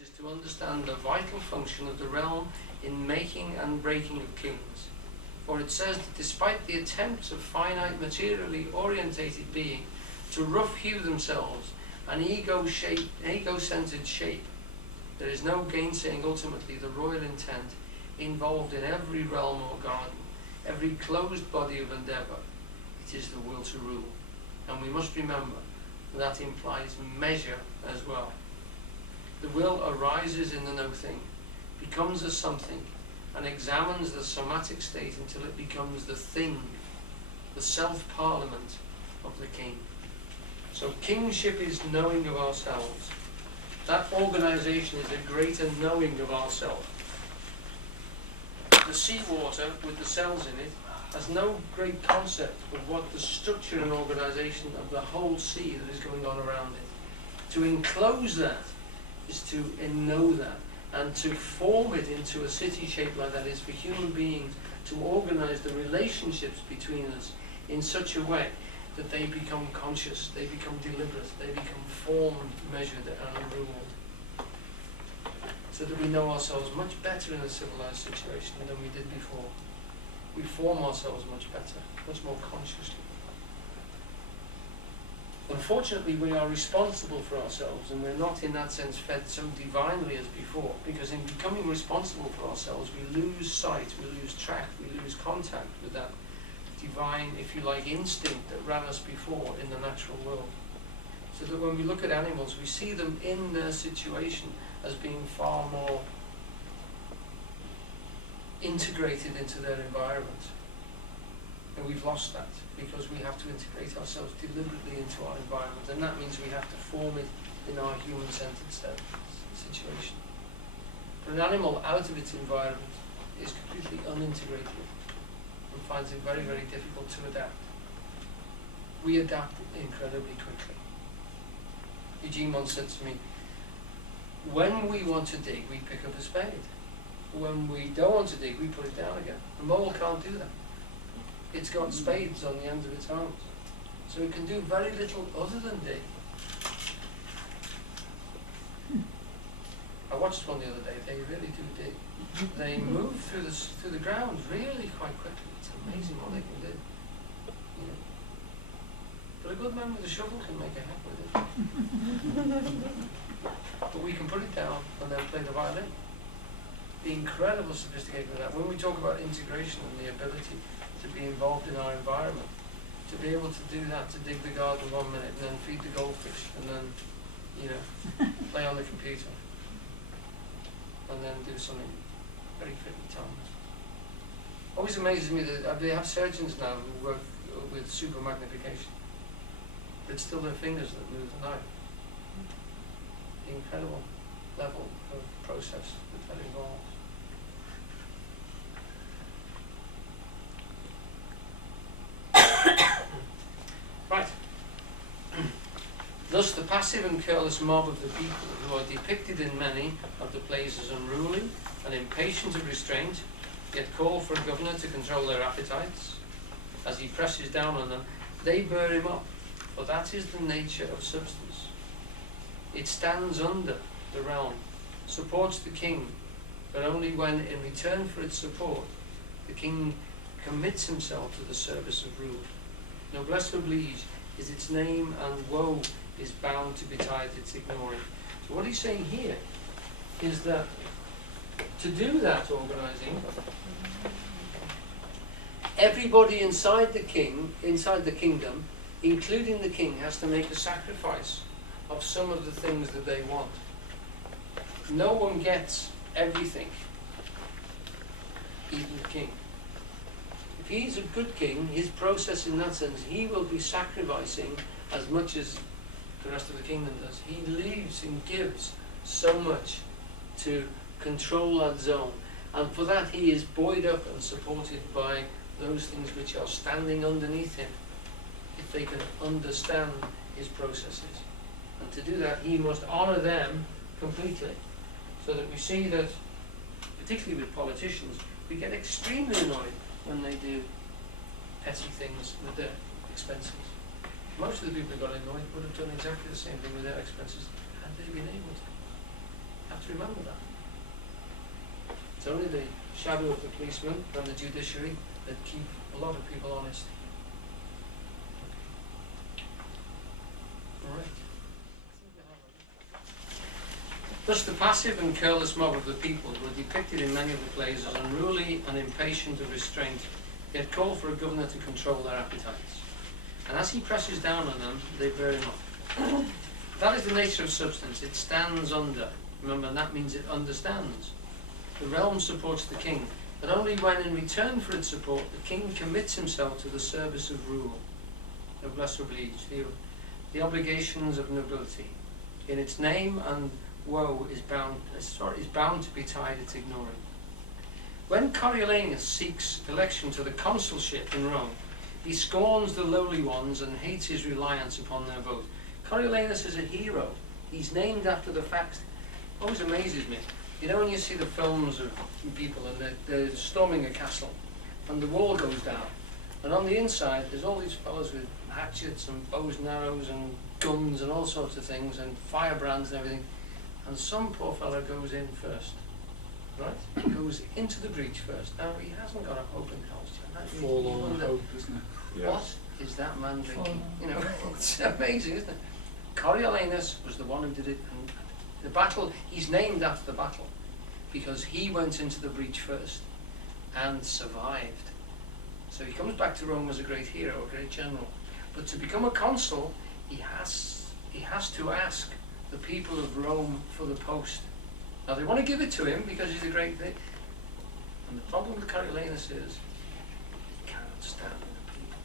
is to understand the vital function of the realm in making and breaking of kings. For it says that despite the attempts of finite, materially orientated beings to rough-hew themselves an ego-centered shape, there is no gainsaying ultimately the royal intent involved in every realm or garden, every closed body of endeavour. It is the will to rule. And we must remember that implies measure as well. The will arises in the no-thing, becomes a something, and examines the somatic state until it becomes the thing, the self-parliament of the king. So kingship is knowing of ourselves. That organisation is a greater knowing of ourselves. The seawater with the cells in it has no great concept of what the structure and organisation of the whole sea that is going on around it. To enclose that is to know that, and to form it into a city shape like that is for human beings to organise the relationships between us in such a way that they become conscious, they become deliberate, they become formed, measured and ruled. So that we know ourselves much better in a civilised situation than we did before. We form ourselves much better, much more consciously. Unfortunately, we are responsible for ourselves, and we're not in that sense fed so divinely as before, because in becoming responsible for ourselves, we lose sight, we lose track, we lose contact with that divine, if you like, instinct that ran us before in the natural world. So that when we look at animals, we see them in their situation as being far more integrated into their environment. And we've lost that because we have to integrate ourselves deliberately into our environment, and that means we have to form it in our human-centered situation. But an animal out of its environment is completely unintegrated and finds it very, very difficult to adapt. We adapt incredibly quickly. Eugene once said to me, when we want to dig, we pick up a spade. When we don't want to dig, we put it down again. A mole can't do that. It's got spades on the ends of its arms. So it can do very little other than dig. I watched one the other day. They really do dig. They move through the ground really quite quickly. It's amazing what they can do. You know. But a good man with a shovel can make a heck with it. But we can put it down and then play the violin. The incredible sophistication of that. When we talk about integration and the ability to be involved in our environment, to be able to do that, to dig the garden 1 minute and then feed the goldfish and then, you know, play on the computer and then do something very quick at times. Always amazes me that they have surgeons now who work with super magnification. It's still their fingers that move the knife. The incredible level of process that involves. Right. Thus the passive and careless mob of the people, who are depicted in many of the plays as unruly and impatient of restraint, yet call for a governor to control their appetites, as he presses down on them, they bear him up, for that is the nature of substance. It stands under the realm, supports the king, but only when, in return for its support, the king commits himself to the service of rule. Noblesse oblige is its name, and woe is bound to betide its ignoring. So what he's saying here is that to do that organising, everybody inside the kingdom, including the king, has to make a sacrifice of some of the things that they want. No one gets everything, even the king. If he's a good king, his process in that sense, he will be sacrificing as much as the rest of the kingdom does. He leaves and gives so much to control that zone. And for that he is buoyed up and supported by those things which are standing underneath him, if they can understand his processes. And to do that he must honour them completely. So that we see that, particularly with politicians, we get extremely annoyed when they do petty things with their expenses. Most of the people who got annoyed would have done exactly the same thing with their expenses had they been able to. Have to remember that. It's only the shadow of the policeman and the judiciary that keep a lot of people honest. All right. Thus the passive and careless mob of the people were depicted in many of the plays as unruly and impatient of restraint, yet call for a governor to control their appetites. And as he presses down on them, they bear him up. That is the nature of substance. It stands under. Remember, and that means it understands. The realm supports the king, but only when in return for its support the king commits himself to the service of rule. Noblesse oblige, the obligations of nobility. In its name and woe is bound to be tied its ignoring. When Coriolanus seeks election to the consulship in Rome, he scorns the lowly ones and hates his reliance upon their vote. Coriolanus is a hero. He's named after the fact. Always amazes me. You know when you see the films of people and they're storming a castle and the wall goes down, and on the inside there's all these fellows with hatchets and bows and arrows and guns and all sorts of things and firebrands and everything, and some poor fellow goes in first, right? He goes into the breach first. Now he hasn't got a hope in hell. Forlorn hope, isn't it? What is that man thinking? You know, it's amazing, isn't it? Coriolanus was the one who did it, and the battle, he's named after the battle because he went into the breach first and survived. So he comes back to Rome as a great hero, a great general. But to become a consul, he has to ask the people of Rome for the post. Now they want to give it to him because he's a great thing. And the problem with Coriolanus is he can't stand the people.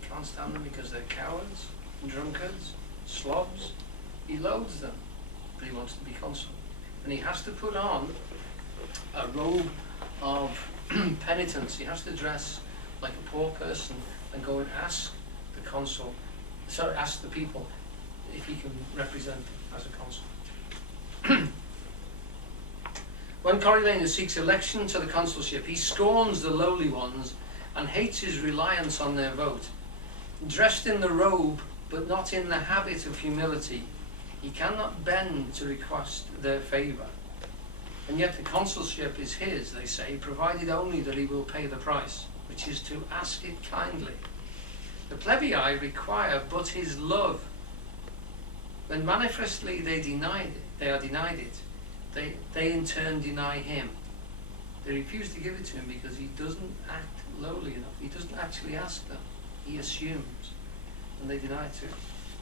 He can't stand them because they're cowards, drunkards, slobs. He loathes them, but he wants to be consul. And he has to put on a robe of penitence. He has to dress like a poor person and go and ask the consul, ask the people if he can represent them as a consul. When Coriolanus seeks election to the consulship, he scorns the lowly ones and hates his reliance on their vote. Dressed in the robe, but not in the habit of humility, he cannot bend to request their favour. And yet the consulship is his, they say, provided only that he will pay the price, which is to ask it kindly. The plebei require but his love. When manifestly they are denied it, they in turn deny him. They refuse to give it to him because he doesn't act lowly enough. He doesn't actually ask them. He assumes. And they deny it to him.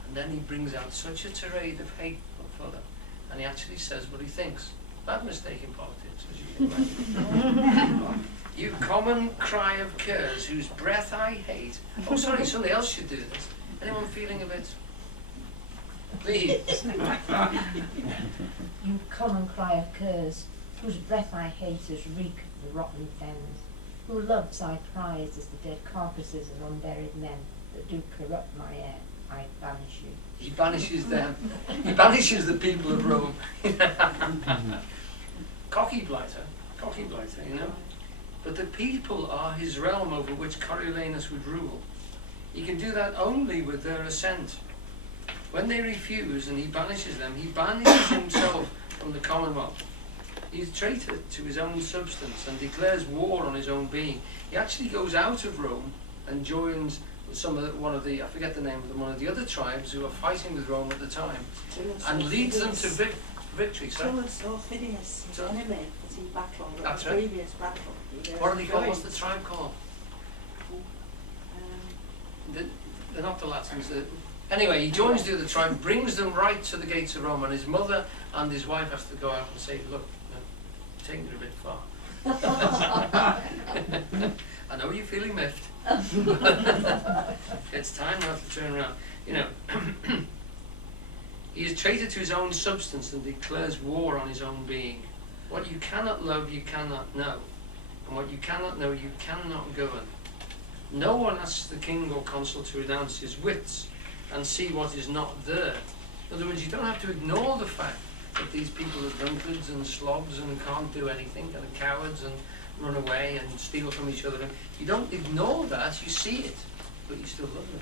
And then he brings out such a tirade of hate for them. And he actually says what he thinks. Bad mistake in politics, as you can imagine. You common cry of curs, whose breath I hate. Oh, sorry, somebody else should do this. Anyone feeling a bit? Please. You common cry of curs, whose breath I hate as reek of the rotten fens, who loves I prize as the dead carcasses of unburied men that do corrupt my air. I banish you. He banishes them. He banishes the people of Rome. Cocky blighter, you know. But the people are his realm over which Coriolanus would rule. He can do that only with their assent. When they refuse and he banishes them, he banishes himself from the commonwealth. He's traitor to his own substance and declares war on his own being. He actually goes out of Rome and joins one of the, I forget the name of them, one of the other tribes who are fighting with Rome at the time, and leads them to victory. Tullus or Phidias, his enemy, that he battled at That's the right. previous battle. What are they called? What's the tribe called? They're not the Latins. Anyway, he joins the other tribe, brings them right to the gates of Rome, and his mother and his wife has to go out and say, look, you're taking it a bit far. I know you're feeling miffed. It's time now to turn around. You know, he is traitor to his own substance and declares war on his own being. What you cannot love, you cannot know. And what you cannot know, you cannot govern. No one asks the king or consul to renounce his wits and see what is not there. In other words, you don't have to ignore the fact that these people are drunkards and slobs and can't do anything and are cowards and run away and steal from each other. You don't ignore that, you see it, but you still love them.